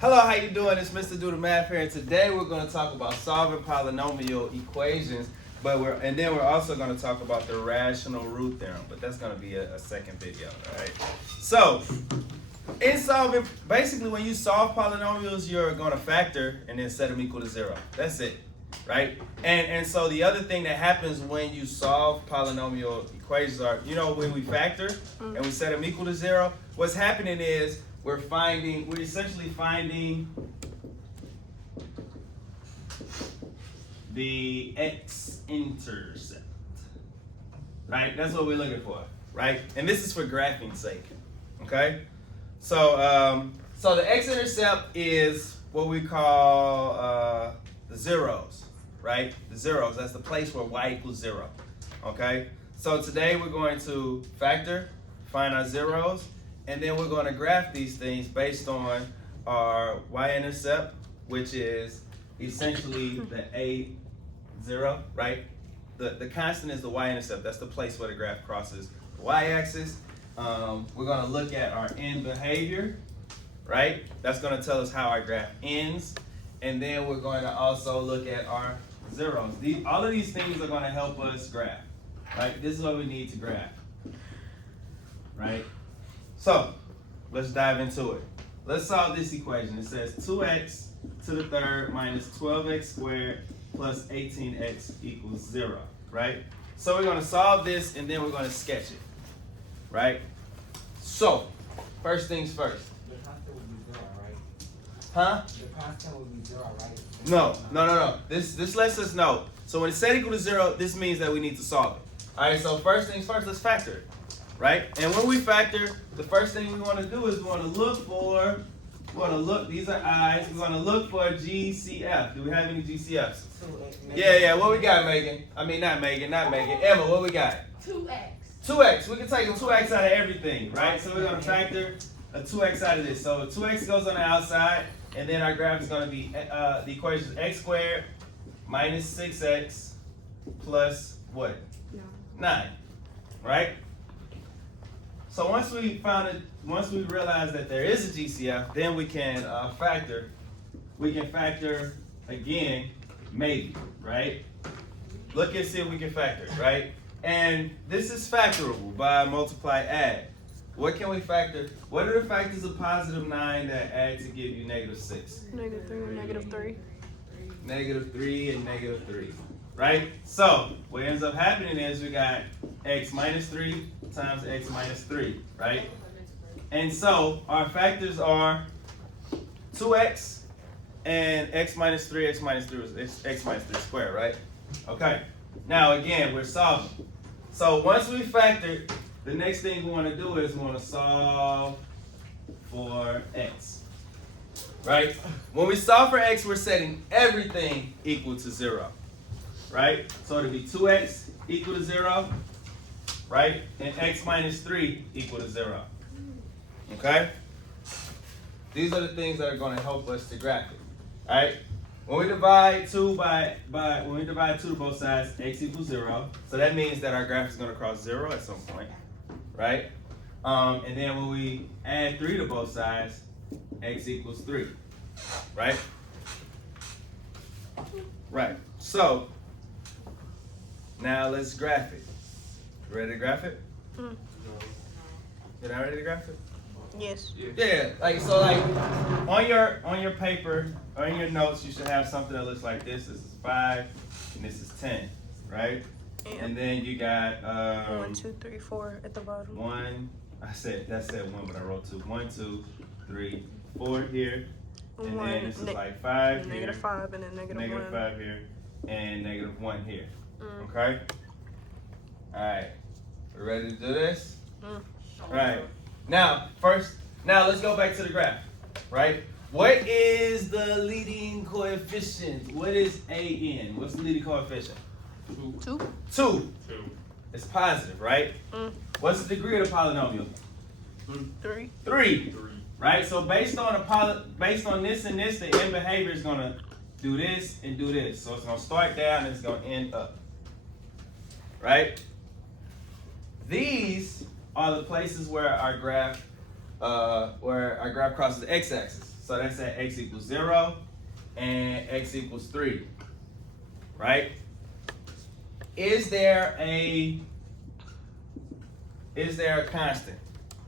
Hello, how you doing? It's Mr. Do the Math here, and today we're going to talk about solving polynomial equations, and then we're also going to talk about the rational root theorem, but that's going to be a second video, all right? So, in solving, basically when you solve polynomials, you're going to factor and then set them equal to 0. That's it, right? And so the other thing that happens when you solve polynomial equations are, when we factor and we set them equal to 0, what's happening is we're essentially finding the x-intercept, right? That's what we're looking for, right? And this is for graphing's sake, okay? So, so the x-intercept is what we call the zeros, right? The zeros, that's the place where y equals 0, okay? So today we're going to factor, find our zeros, and then we're going to graph these things based on our y-intercept, which is essentially the a0, right? The constant is the y-intercept. That's the place where the graph crosses the y-axis. We're going to look at our end behavior, right? That's going to tell us how our graph ends. And then we're going to also look at our zeros. All of these things are going to help us graph, right? This is what we need to graph, right? So, let's dive into it. Let's solve this equation. It says 2x to the third minus 12x squared plus 18x equals 0, right? So we're going to solve this and then we're going to sketch it, right? So, first things first. The constant would be 0, right? Huh? The constant would be 0, right? No. This lets us know. So when it's set equal to 0, this means that we need to solve it. All right, so first things first, let's factor it. Right? And when we factor, the first thing we want to do is we want to look for, these are i's, we're going to look for GCF. Do we have any GCFs? Yeah, what we got, Megan? I mean, not Megan. Emma, what we got? 2x. 2x. We can take a 2x out of everything, right? So we're going to factor a 2x out of this. So 2x goes on the outside, and then our graph is going to be, the equation is x squared minus 6x plus what? 9, right? So once we realize that there is a GCF, then we can factor. We can factor again, maybe, right? Look and see if we can factor, right? And this is factorable by multiply, add. What can we factor? What are the factors of positive 9 that add to give you negative 6? Negative 3 and negative 3. Negative 3 and negative 3, right? So what ends up happening is we got x minus 3 times x minus 3, right? And so our factors are 2x and x minus 3 is x minus 3 squared, right? Okay. Now again, we're solving. So once we factor, the next thing we want to do is we want to solve for x, right? When we solve for x, we're setting everything equal to 0, right? So it'll be 2x equal to 0, right? And x minus 3 equal to 0, okay? These are the things that are going to help us to graph it, all right? When we divide 2 to both sides, x equals 0. So that means that our graph is going to cross 0 at some point, right? And then when we add 3 to both sides, x equals 3, right? Right. So now let's graph it. Ready to graph it? Mm. You're not ready to graph it? Yes. Yeah, on your paper or in your notes, you should have something that looks like this. This is 5 and this is 10, right? And then you got 1, 2, 3, 4 at the bottom. 1. That said 1, but I wrote 2. 1, 2, 3, 4 here, and then this is like 5 here. Negative 5 and then negative 1. 5 here, and negative 1 here. Okay. All right. We ready to do this? All right. Now let's go back to the graph, right? What is the leading coefficient? What is AN? What's the leading coefficient? 2. It's positive, right? What's the degree of the polynomial? 3. Right? So based on this and this, the end behavior is gonna do this and do this. So it's gonna start down and it's gonna end up. Right? These are the places where our graph crosses the x-axis. So that's at x equals 0 and x equals 3, right? Is there a constant?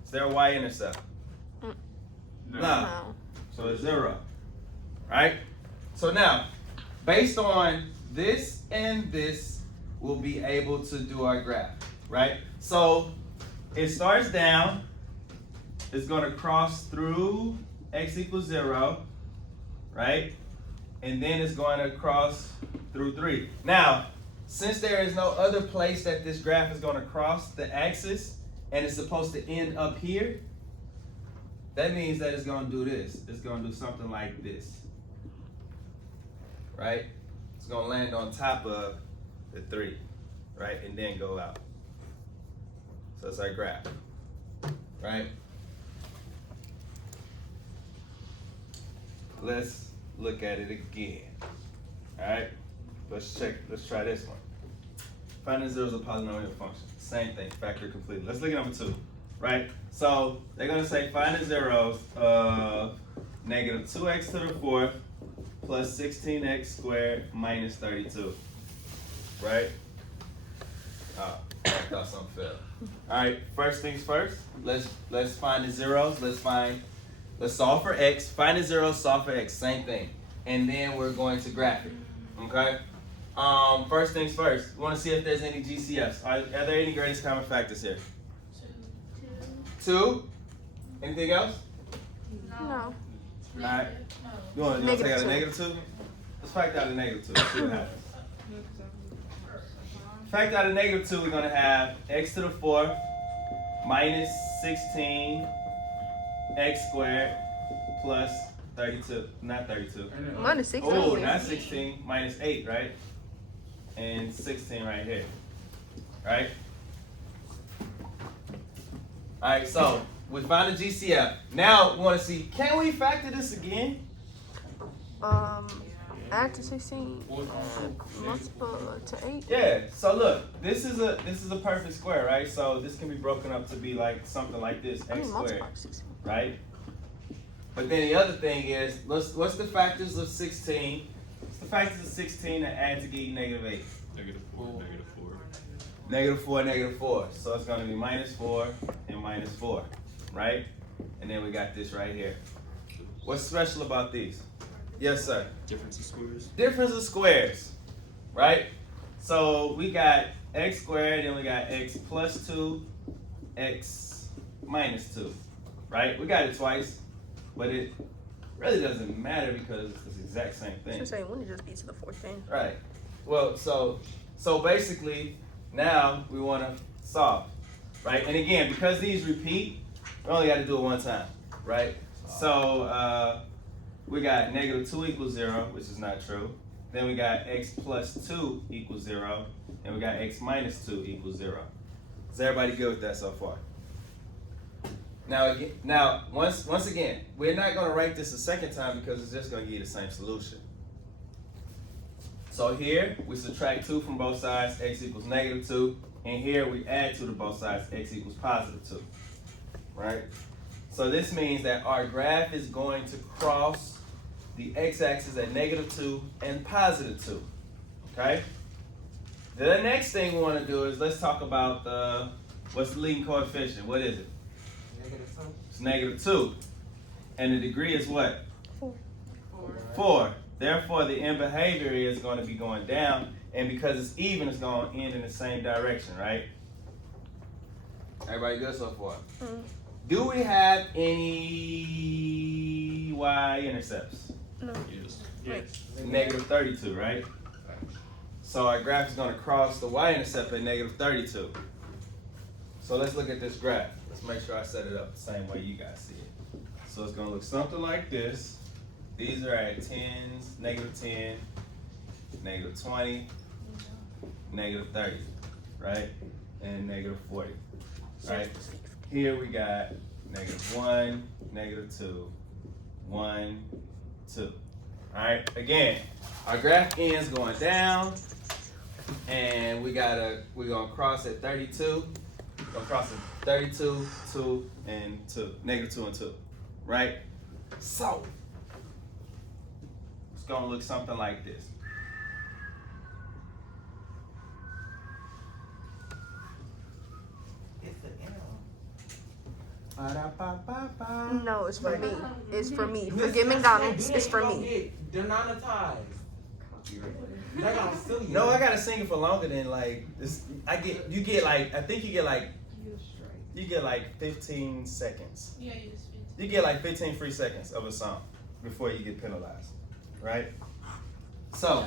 Is there a y-intercept? No. No. So it's 0, right? So now, based on this and this, we'll be able to do our graph, right? So it starts down, it's going to cross through x equals 0, right? And then it's going to cross through 3. Now, since there is no other place that this graph is going to cross the axis, and it's supposed to end up here, that means that it's going to do this. It's going to do something like this, right? It's going to land on top of the 3, right? And then go out. So it's our graph, right? Let's look at it again. All right, let's try this one. Finding zeros of polynomial function. Same thing, factor completely. Let's look at number 2, right? So they're gonna say find the zeros of negative 2x to the 4th plus 16x squared minus 32, right? Oh, I thought something fell. All right, first things first, let's find the zeros. Let's solve for x, find the zeros, solve for x, same thing. And then we're going to graph it, okay? First things first, we want to see if there's any GCFs. Are there any greatest common factors here? 2. Anything else? No. All right. You want to take out a negative 2? Let's factor out a negative 2. See what happens. Factor out a negative 2, we're going to have x to the 4th minus 16 x squared plus 32. Not 32. Minus 16. Oh, not 16. Minus 8, right? And 16 right here. Right? Alright, so we found the GCF. Now we want to see, can we factor this again? Add to 16. Multiple to 8. Yeah. So look, this is a perfect square, right? So this can be broken up to be like something like this, x squared, Multiply 16. right? But then the other thing is, what's the factors of 16? What's the factors of 16 that add to get you negative 8? Negative 4, negative 4. Negative 4, negative 4. So it's going to be minus 4 and minus 4, right? And then we got this right here. What's special about these? Yes, sir. Difference of squares. Difference of squares, right? So we got x squared, and we got x plus 2, x minus 2, right? We got it twice, but it really doesn't matter because it's the exact same thing. So say wouldn't it just be to the 14? Right. Well, so basically, now we want to solve, right? And again, because these repeat, we only got to do it one time, right? So we got negative 2 equals 0, which is not true. Then we got x plus 2 equals 0, and we got x minus 2 equals 0. Is everybody good with that so far? Now, once again, we're not going to write this a second time because it's just going to give you the same solution. So here, we subtract 2 from both sides, x equals negative 2. And here, we add 2 to both sides, x equals positive 2. Right? So this means that our graph is going to cross the x-axis at negative 2 and positive 2. Okay? The next thing we want to do is let's talk about what's the leading coefficient. What is it? Negative 2. It's negative 2. And the degree is what? 4. 4. Therefore, the end behavior is going to be going down. And because it's even, it's going to end in the same direction, right? Everybody good so far? Mm. Do we have any y-intercepts? No. Yes. Negative 32, right? So our graph is going to cross the y-intercept at negative 32. So let's look at this graph. Let's make sure I set it up the same way you guys see it. So it's going to look something like this. These are at 10s, negative 10, negative 20, negative 30, right? And negative 40, right? Here we got negative 1, negative 2, 1, 2. All right, again, our graph ends going down, and we're gonna cross at 32. We're gonna cross at 32, 2, and 2, negative 2 and 2, right? So it's gonna look something like this. It's the M. No, it's for me. It's for me. Forget McDonald's. It's for me. Demonetized. They're gonna sue you. No, I gotta sing it for longer than like this. I think you get like 15 seconds. Yeah, you just fit. You get like 15 free seconds of a song before you get penalized, right? So,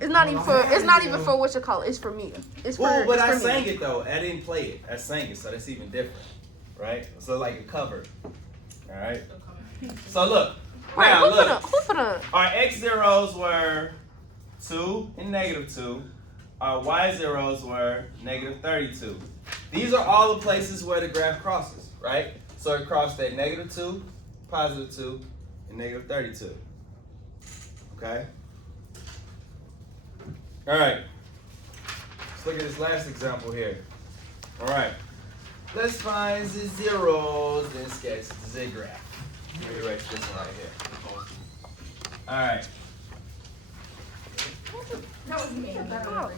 It's not even for. It's not even for what you call it. It's for me. It's for. well, but it's I for sang me. it though. I didn't play it. I sang it, so that's even different, right? So like a cover, all right? So look, Right. now Who put look. up? Who put up? Our x zeros were 2 and -2. Our y zeros were -32. These are all the places where the graph crosses, right? So it crossed at -2, +2, and -32. Okay? All right. Let's look at this last example here. All right. Let's find the zeros, then sketch the z graph. Let me erase this one right here. All right. That was me. I know.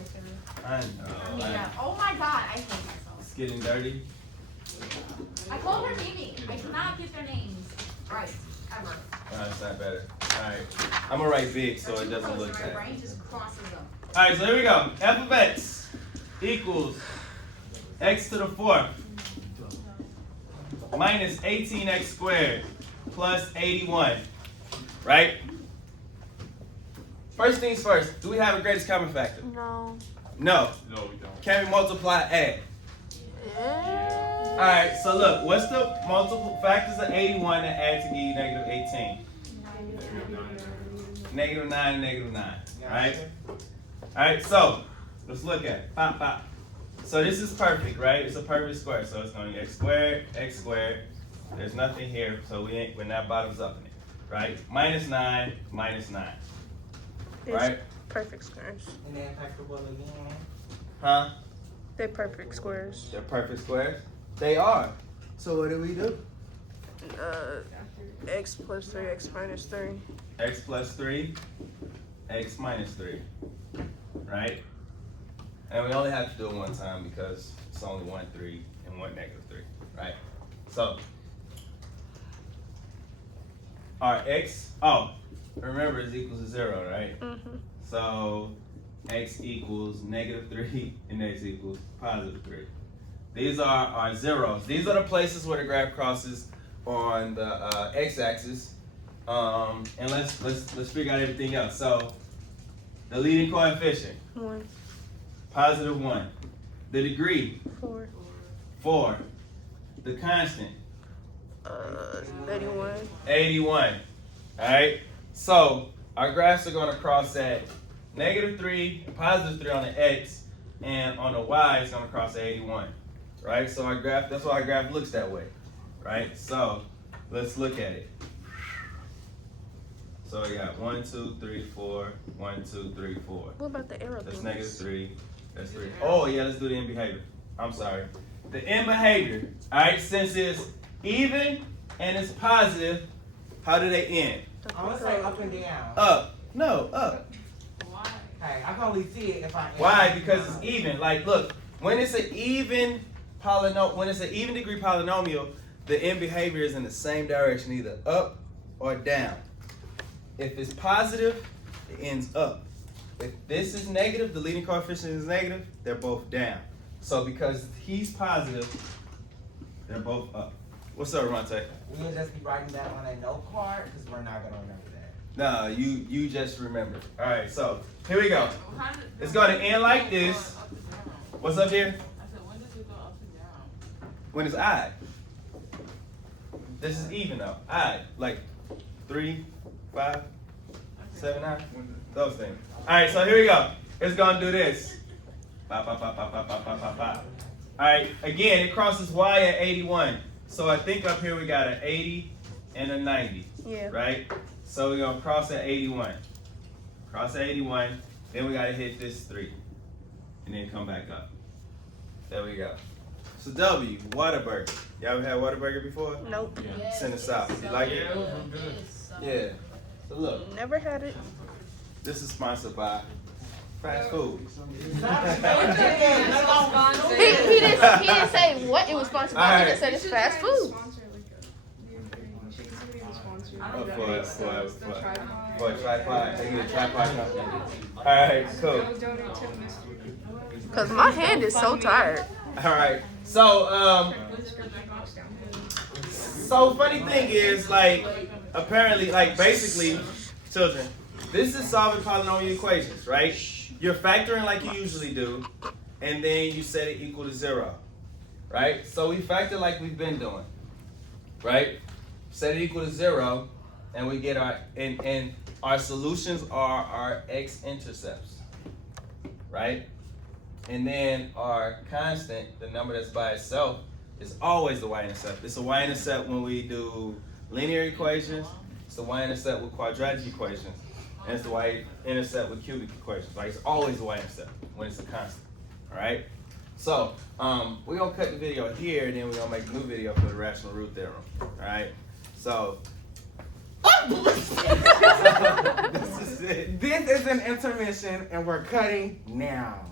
Oh my god, I hate myself. It's getting dirty. I called her Mimi. I cannot get their names right, ever. It's not better. All right. I'm gonna write big so it doesn't look My bad. brain just crosses them. All right, so here we go. F of x equals x to the 4th minus 18x squared plus 81, right? First things first, do we have a greatest common factor? No. No. No, we don't. Can we multiply, add? Yeah. All right, so look, what's the multiple factors of 81 that add to give you -18? -9 and -9, right? All right, so let's look at it. Pop, pop. So this is perfect, right? It's a perfect square, so it's going to be x squared. There's nothing here, so we're not bottoms up in it, right? -9, -9, It's right? perfect squares. And then factorable again. Huh? They're perfect squares. They're perfect squares? They are. So what do we do? X plus 3, x minus 3. X plus 3, x minus 3, right? And we only have to do it one time because it's only 1 3 and 1 -3, right? So, our x, remember it's equals to 0, right? Mm-hmm. So, x equals -3 and x equals +3. These are our zeros. These are the places where the graph crosses on the x-axis. And let's figure out everything else. So, the leading coefficient, 1, +1. The degree, 4, 4. The constant, 81. 81. All right. So our graphs are going to cross at -3 and +3 on the x, and on the y it's going to cross at 81. Right. So our graph. That's why our graph looks that way. Right. So let's look at it. So we got 1 2 3 4, 1 2 3 4. What about the arrow That's things? -3. That's 3. Oh yeah, let's do the end behavior. I'm sorry. The end behavior. All right. Since it's even and it's positive, how do they end? I'm gonna say up and down. Up. No, up. Why? Hey, I can only see it if I. Why? Because it's even. Like, look, when it's an even degree polynomial, the end behavior is in the same direction, either up or down. If it's positive, it ends up. If this is negative, the leading coefficient is negative, they're both down. So because he's positive, they're both up. What's up, Ronte? We'll just be writing that on a note card because we're not gonna remember that. No, you just remember. All right, so here we go. How did- It's gonna end like this. Up and down. What's up, dear? I said, when does it go up and down? When it's odd. This is even though. Odd. Like 3, 5, 7, 9. Those things. Alright, so here we go. It's gonna do this. Bop, bop, bop, bop, bop, bop, bop, bop, bop. Alright, again, it crosses y at 81. So I think up here we got an 80 and a 90. Yeah. Right? So we're gonna cross at 81. Cross at 81. Then we gotta hit this 3. And then come back up. There we go. So W, Whataburger. Y'all ever had Whataburger before? Nope. It's in the South. You like it? Yeah, it was real good. Yeah. So look, Never had it. this is sponsored by fast food. He didn't say what it was sponsored by. He just said it's fast food. For a tripod. They need a tripod company. Alright, cool. Cause my hand is so tired. Alright. So so funny thing is, like, apparently, like, basically, children, this is solving polynomial equations, right? You're factoring like you usually do, and then you set it equal to 0, right? So we factor like we've been doing, right? Set it equal to 0, and we get our, and our solutions are our x-intercepts, right? And then our constant, the number that's by itself, is always the y-intercept. It's a y-intercept when we do linear equations. It's the y-intercept with quadratic equations. And it's the y-intercept with cubic equations. Right? It's always the y-intercept when it's a constant. All right? So we're going to cut the video here, and then we're going to make a new video for the rational root theorem. All right? So this is it. This is an intermission, and we're cutting now.